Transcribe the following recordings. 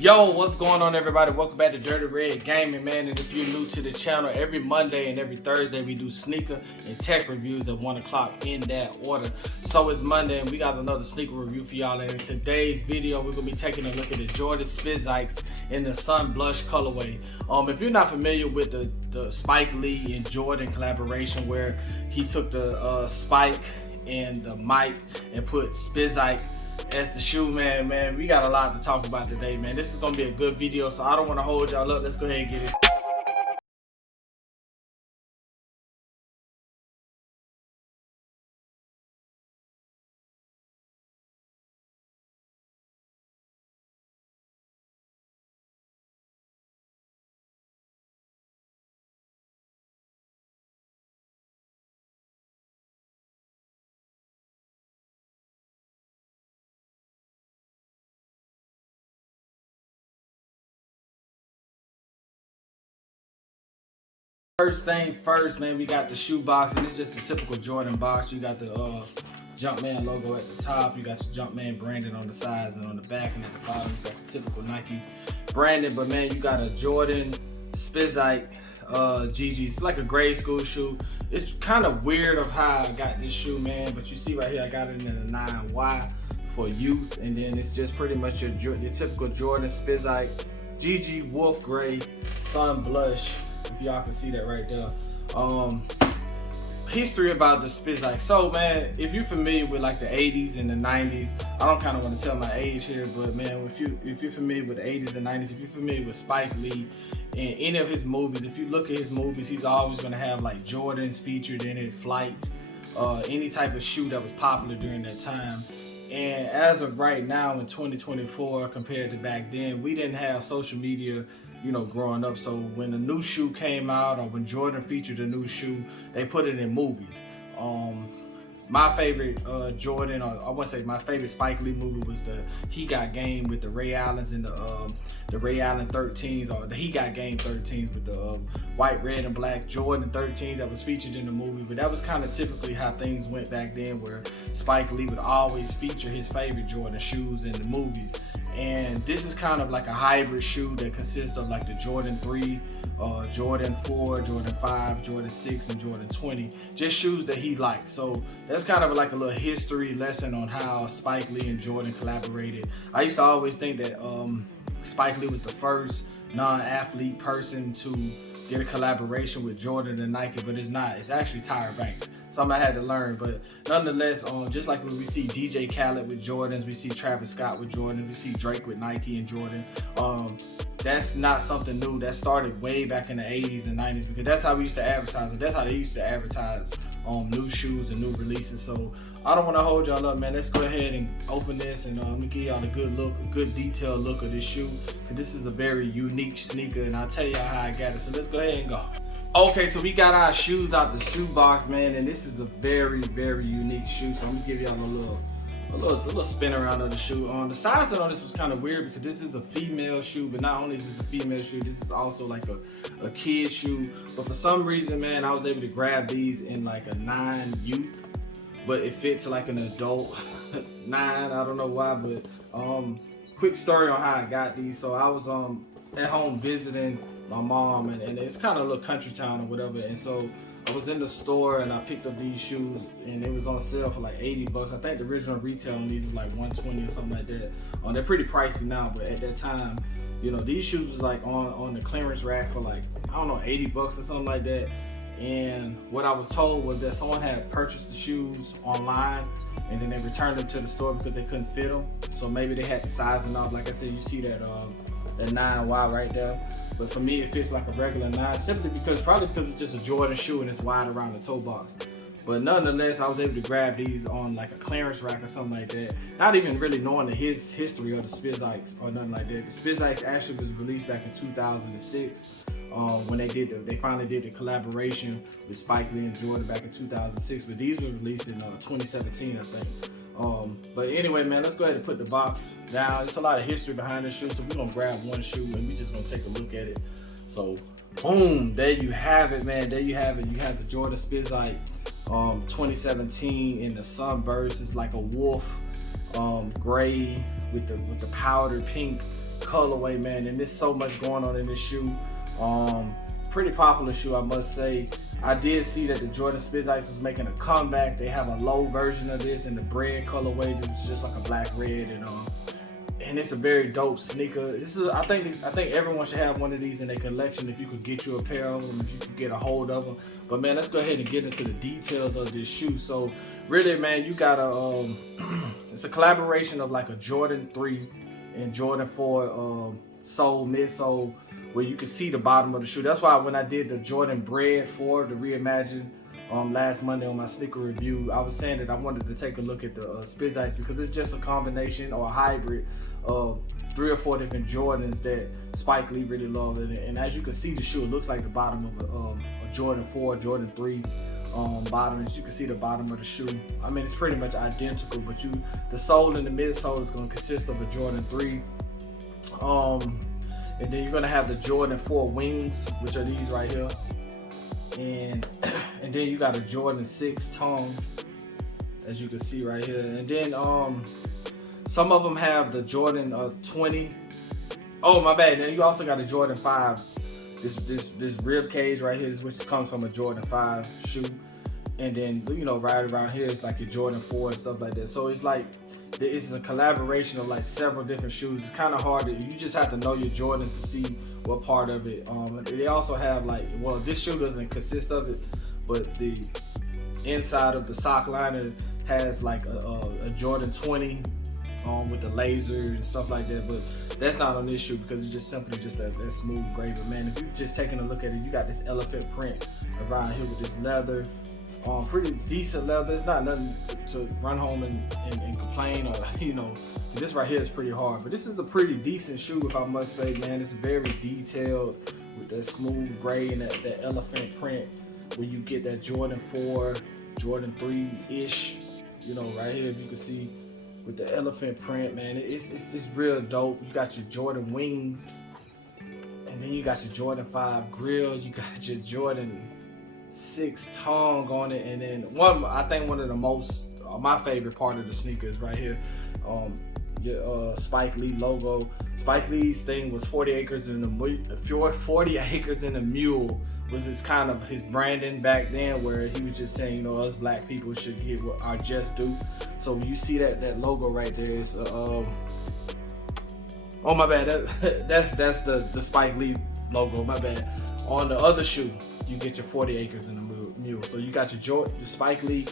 Yo, what's going on, everybody? Welcome back to Dirty Red Gaming, man. And if you're new to the channel, every Monday and every Thursday we do sneaker and tech reviews at 1 o'clock in that order. So it's Monday and we got another sneaker review for y'all. And in today's video, we're gonna be taking a look at the Jordan Spizikes in the Sun Blush colorway. If you're not familiar with the Spike Lee and Jordan collaboration, where he took the Spike and the Mike and put Spizike as the shoe, man, we got a lot to talk about today, man. This is gonna be a good video, so I don't want to hold y'all up. Let's go ahead and get it. First thing first, man, we got the shoe box, and it's just a typical Jordan box. You got the Jumpman logo at the top. You got your Jumpman branded on the sides and on the back, and at the bottom you got your typical Nike branded. But man, you got a Jordan Spizike GG. It's like a grade school shoe. It's kind of weird of how I got this shoe, man. But you see right here, I got it in a 9Y for youth, and then it's just pretty much your typical Jordan Spizike GG Wolf Gray Sun Blush. If y'all can see that right there. History about the Spizike. So man, if you're familiar with like the 80s and the 90s, I don't kind of want to tell my age here, but man, if you're familiar with the 80s and 90s, if you're familiar with Spike Lee and any of his movies, if you look at his movies, he's always going to have like Jordans featured in it, flights, any type of shoe that was popular during that time. And as of right now in 2024, compared to back then, we didn't have social media, you know, growing up. So when a new shoe came out, or when Jordan featured a new shoe, they put it in movies. My favorite Jordan, or I want to say my favorite Spike Lee movie, was the He Got Game with the Ray Allens and the Ray Allen 13s, or the He Got Game 13s with the white, red, and black Jordan 13s that was featured in the movie. But that was kind of typically how things went back then, where Spike Lee would always feature his favorite Jordan shoes in the movies. And this is kind of like a hybrid shoe that consists of like the Jordan 3, Jordan 4, Jordan 5, Jordan 6, and Jordan 20. Just shoes that he liked. So that's kind of like a little history lesson on how Spike Lee and Jordan collaborated. I used to always think that Spike Lee was the first non-athlete person to get a collaboration with Jordan and Nike, but it's not. It's actually Tyra Banks. Something I had to learn, but nonetheless, just like when we see DJ Khaled with Jordans, we see Travis Scott with Jordan, we see Drake with Nike and Jordan. That's not something new. That started way back in the 80s and 90s, because that's how we used to advertise, and that's how they used to advertise new shoes and new releases. So I don't want to hold y'all up, man. Let's go ahead and open this, and let me give y'all a good look, a good detailed look of this shoe, because this is a very unique sneaker, and I'll tell y'all how I got it. So let's go ahead and go. Okay, so we got our shoes out the shoe box, man, and this is a very, very unique shoe. So I'm gonna give y'all a little spin around of the shoe. The sizing on this was kind of weird, because this is a female shoe, but not only is this a female shoe, this is also like a kid shoe. But for some reason, man, I was able to grab these in like a 9 youth, but it fits like an adult 9. I don't know why, but quick story on how I got these. So I was at home visiting my mom, and it's kind of a little country town or whatever, and so I was in the store and I picked up these shoes, and it was on sale for like 80 bucks. I think the original retail on these is like 120 or something like that. They're pretty pricey now, but at that time, you know, these shoes was like on the clearance rack for like, I don't know, 80 bucks or something like that. And what I was told was that someone had purchased the shoes online, and then they returned them to the store because they couldn't fit them. So maybe they had the sizing off. Like I said, you see that 9Y right there. But for me, it fits like a regular 9, simply probably because it's just a Jordan shoe and it's wide around the toe box. But nonetheless, I was able to grab these on like a clearance rack or something like that. Not even really knowing the history of the Spizikes or nothing like that. The Spizikes actually was released back in 2006 when they finally did the collaboration with Spike Lee and Jordan back in 2006. But these were released in 2017, I think. But anyway, man, let's go ahead and put the box down. There's a lot of history behind this shoe, so we're gonna grab one shoe and we're just gonna take a look at it. So boom, there you have it, man. There you have it. You have the Jordan Spizike 2017 in the sunburst. It's like a wolf gray with the powder pink colorway, man, and there's so much going on in this shoe. Pretty popular shoe, I must say. I did see that the Jordan Spizike was making a comeback. They have a low version of this in the bread colorway. It's just like a black red, and it's a very dope sneaker. I think everyone should have one of these in their collection if you could get you a pair of them, if you could get a hold of them. But man, let's go ahead and get into the details of this shoe. So really, man, you got it's a collaboration of like a Jordan 3 and Jordan 4 sole, midsole, where you can see the bottom of the shoe. That's why when I did the Jordan Bread 4, the reimagined, last Monday on my sneaker review, I was saying that I wanted to take a look at the Spizikes because it's just a combination or a hybrid of 3 or 4 different Jordans that Spike Lee really loved. And as you can see, the shoe, it looks like the bottom of a Jordan 4, Jordan 3 bottom. As you can see the bottom of the shoe, I mean, it's pretty much identical, but the sole and the midsole is going to consist of a Jordan 3. And then you're gonna have the Jordan 4 wings, which are these right here, and then you got a Jordan 6 tongue, as you can see right here. And then some of them have the Jordan 20. Oh my bad. Then you also got a Jordan 5. This rib cage right here, which comes from a Jordan 5 shoe. And then right around here is like your Jordan 4 and stuff like that. So it's like it's a collaboration of like several different shoes. It's kind of hard you just have to know your Jordans to see what part of it. They also have like, well, this shoe doesn't consist of it, but the inside of the sock liner has like a Jordan 20 with the laser and stuff like that. But that's not on this shoe because it's just simply just that smooth gray. But man, if you're just taking a look at it, you got this elephant print around here with this leather. Pretty decent leather. It's not nothing to run home and complain, or this right here is pretty hard. But this is a pretty decent shoe, if I must say, man. It's very detailed with that smooth gray and that elephant print, where you get that Jordan 4, Jordan 3-ish, right here, if you can see with the elephant print, man. It's real dope. You got your Jordan wings, and then you got your Jordan 5 grills. You got your Jordan 6 tongue on it, and then I think one of the most my favorite part of the sneaker is right here, your Spike Lee logo. Spike Lee's thing was 40 acres in the 40 acres in a mule was his kind of his branding back then, where he was just saying, us black people should get what our just due. So you see that logo right there. It's oh my bad, that's the Spike Lee logo, my bad. On the other shoe, you get your 40 acres in a mule. So you got your Spike Lee.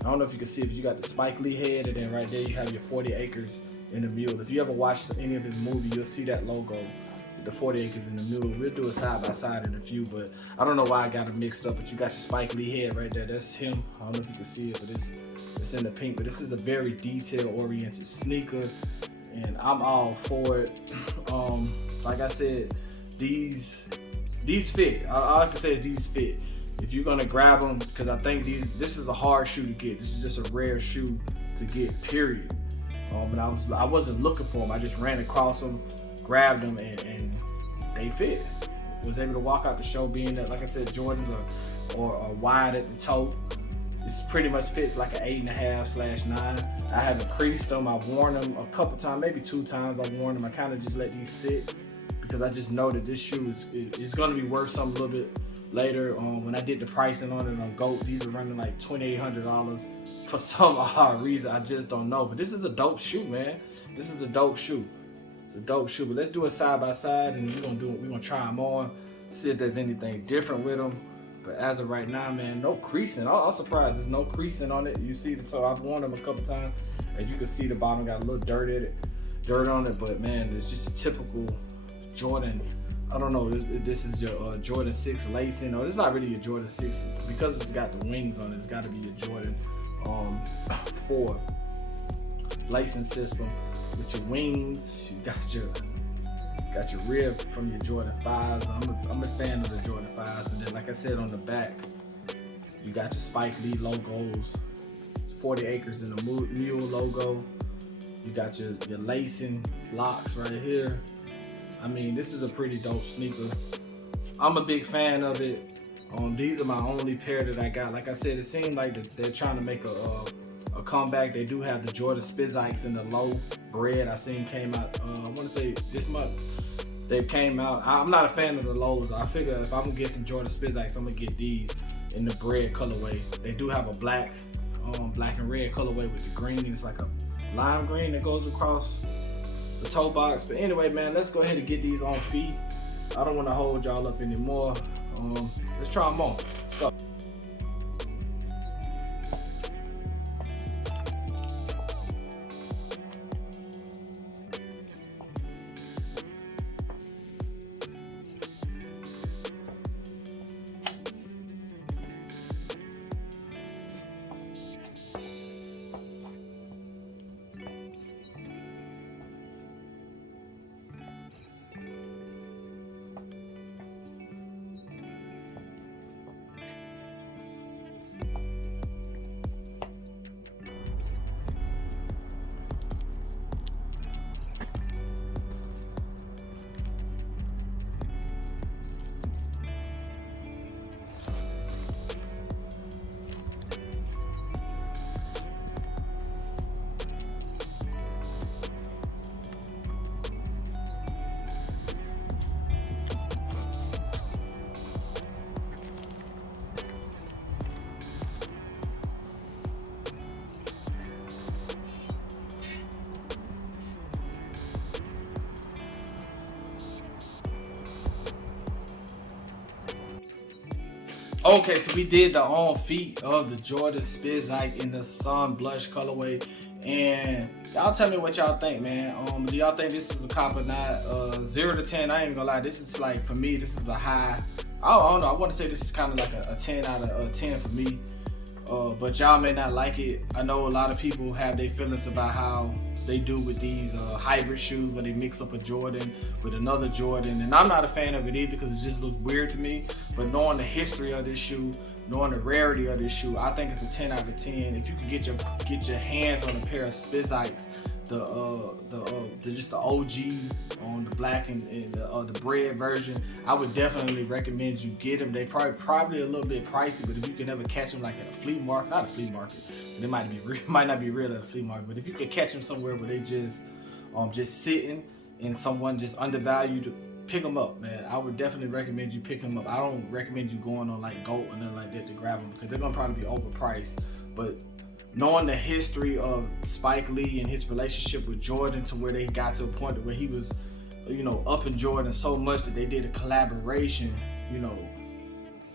I don't know if you can see it, but you got the Spike Lee head, and then right there you have your 40 acres in a mule. If you ever watched any of his movie, you'll see that logo with the 40 acres in the mule. We'll do it side by side in a few, but I don't know why I got it mixed up. But you got your Spike Lee head right there. That's him. I don't know if you can see it, but it's in the pink. But this is a very detail-oriented sneaker, and I'm all for it. Like I said, these fit. All I can say is these fit. If you're gonna grab them, because I think this is a hard shoe to get. This is just a rare shoe to get, period. And I wasn't looking for them. I just ran across them, grabbed them, and they fit. Was able to walk out the show being that, like I said, Jordans are wide at the toe. This pretty much fits like an 8.5/9. I haven't creased them. I've worn them a couple times, maybe 2 times. I've worn them. I kind of just let these sit, because I just know that this shoe is going to be worth something a little bit later. When I did the pricing on it on Goat, these are running like $2,800 for some odd reason. I just don't know. But this is a dope shoe, man. This is a dope shoe. It's a dope shoe. But let's do it side by side, and we're gonna try them on, see if there's anything different with them. But as of right now, man, no creasing. I'm surprised there's no creasing on it. You see the toe. I've worn them a couple times. As you can see, the bottom got a little dirt on it. But man, it's just a typical Jordan. I don't know, this is your Jordan 6 lacing. No, it's not really a Jordan 6 because it's got the wings on it. It's got to be a Jordan 4 lacing system with your wings. You got your rib from your Jordan 5s. I'm a fan of the Jordan 5s. And then, like I said, on the back, you got your Spike Lee logos, 40 acres in the mule logo. You got your lacing locks right here. I mean, this is a pretty dope sneaker. I'm a big fan of it. These are my only pair that I got. Like I said, it seemed like they're trying to make a a comeback. They do have the Jordan Spizikes in the low red. I seen came out, I want to say this month. They came out. I'm not a fan of the lows. I figure if I'm gonna get some Jordan Spizikes, I'm gonna get these in the bread colorway. They do have a black and red colorway with the green. It's like a lime green that goes across the toe box. But anyway, man, let's go ahead and get these on feet. I don't want to hold y'all up anymore. Let's try them on. Let's go. Okay, so we did the on feet of the Jordan Spizike in the sun blush colorway, and y'all tell me what y'all think, man. Do y'all think this is a cop or not? 0 to 10, I ain't gonna lie, this is like, for me, this is a high. I don't know, I want to say this is kind of like a 10 out of 10 for me, but y'all may not like it. I know a lot of people have their feelings about how they do with these hybrid shoes where they mix up a Jordan with another Jordan, and I'm not a fan of it either because it just looks weird to me. But knowing the history of this shoe, knowing the rarity of this shoe, I think it's a 10 out of 10. If you could get your hands on a pair of Spizikes, just the OG on the black and the bread version, I would definitely recommend you get them. They probably a little bit pricey, but if you can ever catch them like at a flea market, not a flea market, they might not be real at a flea market, but if you could catch them somewhere where they just sitting and someone just undervalued, pick them up, man. I would definitely recommend you pick them up. I don't recommend you going on like Goat or nothing like that to grab them because they're gonna probably be overpriced. But knowing the history of Spike Lee and his relationship with Jordan to where they got to a point where he was, up in Jordan so much that they did a collaboration,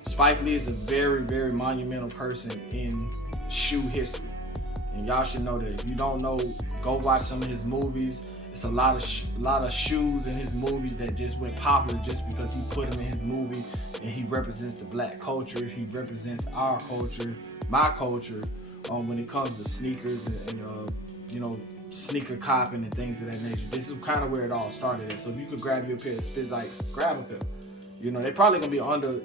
Spike Lee is a very, very monumental person in shoe history. And y'all should know that. If you don't know, go watch some of his movies. It's a lot of shoes in his movies that just went popular just because he put them in his movie, and he represents the black culture. He represents our culture, my culture, when it comes to sneakers and sneaker copping and things of that nature. This is kind of where it all started at. So if you could grab your pair of Spizikes, grab a pair. They probably gonna be under,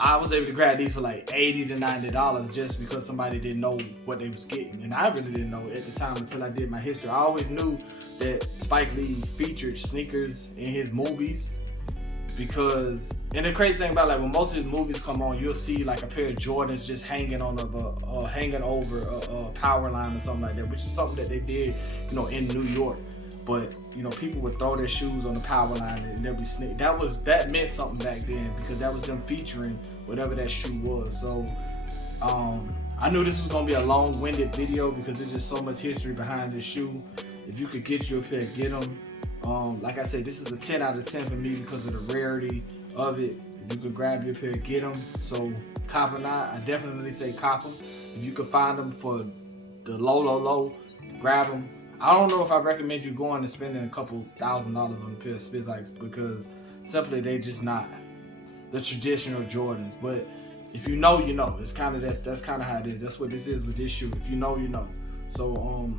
I was able to grab these for like $80 to $90 just because somebody didn't know what they was getting. And I really didn't know at the time until I did my history. I always knew that Spike Lee featured sneakers in his movies and the crazy thing about, like, when most of his movies come on, you'll see like a pair of Jordans just hanging over a power line or something like that, which is something that they did, in New York. But people would throw their shoes on the power line and they'll be sneak. That meant something back then because that was them featuring whatever that shoe was. So I knew this was gonna be a long-winded video because there's just so much history behind this shoe. If you could get you a pair, get them. Like I said, this is a 10 out of 10 for me because of the rarity of it. If you could grab your pair, get them. So cop or not, I definitely say cop them. If you could find them for the low, grab them. I don't know if I recommend you going and spending a couple $1,000s on a pair of Spizikes because simply they just not the traditional Jordans. But if you know, you know. It's kind of that's kind of how it is. That's what this is with this shoe. If you know, you know. So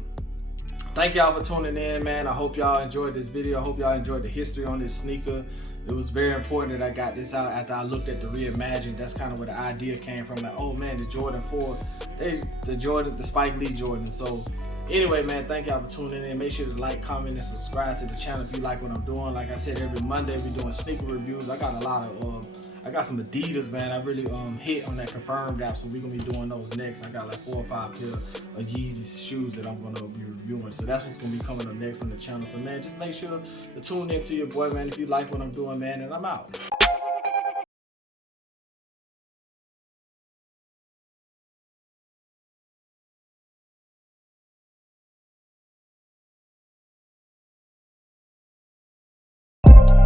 thank y'all for tuning in, man. I hope y'all enjoyed this video. I hope y'all enjoyed the history on this sneaker. It was very important that I got this out after I looked at the reimagined. That's kind of where the idea came from. Like, oh man, the Jordan 4, the Spike Lee Jordan. So anyway, man, thank y'all for tuning in. Make sure to like, comment, and subscribe to the channel if you like what I'm doing. Like I said, every Monday we're doing sneaker reviews. I got a lot of I got some Adidas, man. I really hit on that confirmed app, so we're gonna be doing those next. I got like 4 or 5 pair of Yeezy shoes that I'm gonna be reviewing. So that's what's gonna be coming up next on the channel. So man, just make sure to tune in to your boy, man, if you like what I'm doing, man, and I'm out.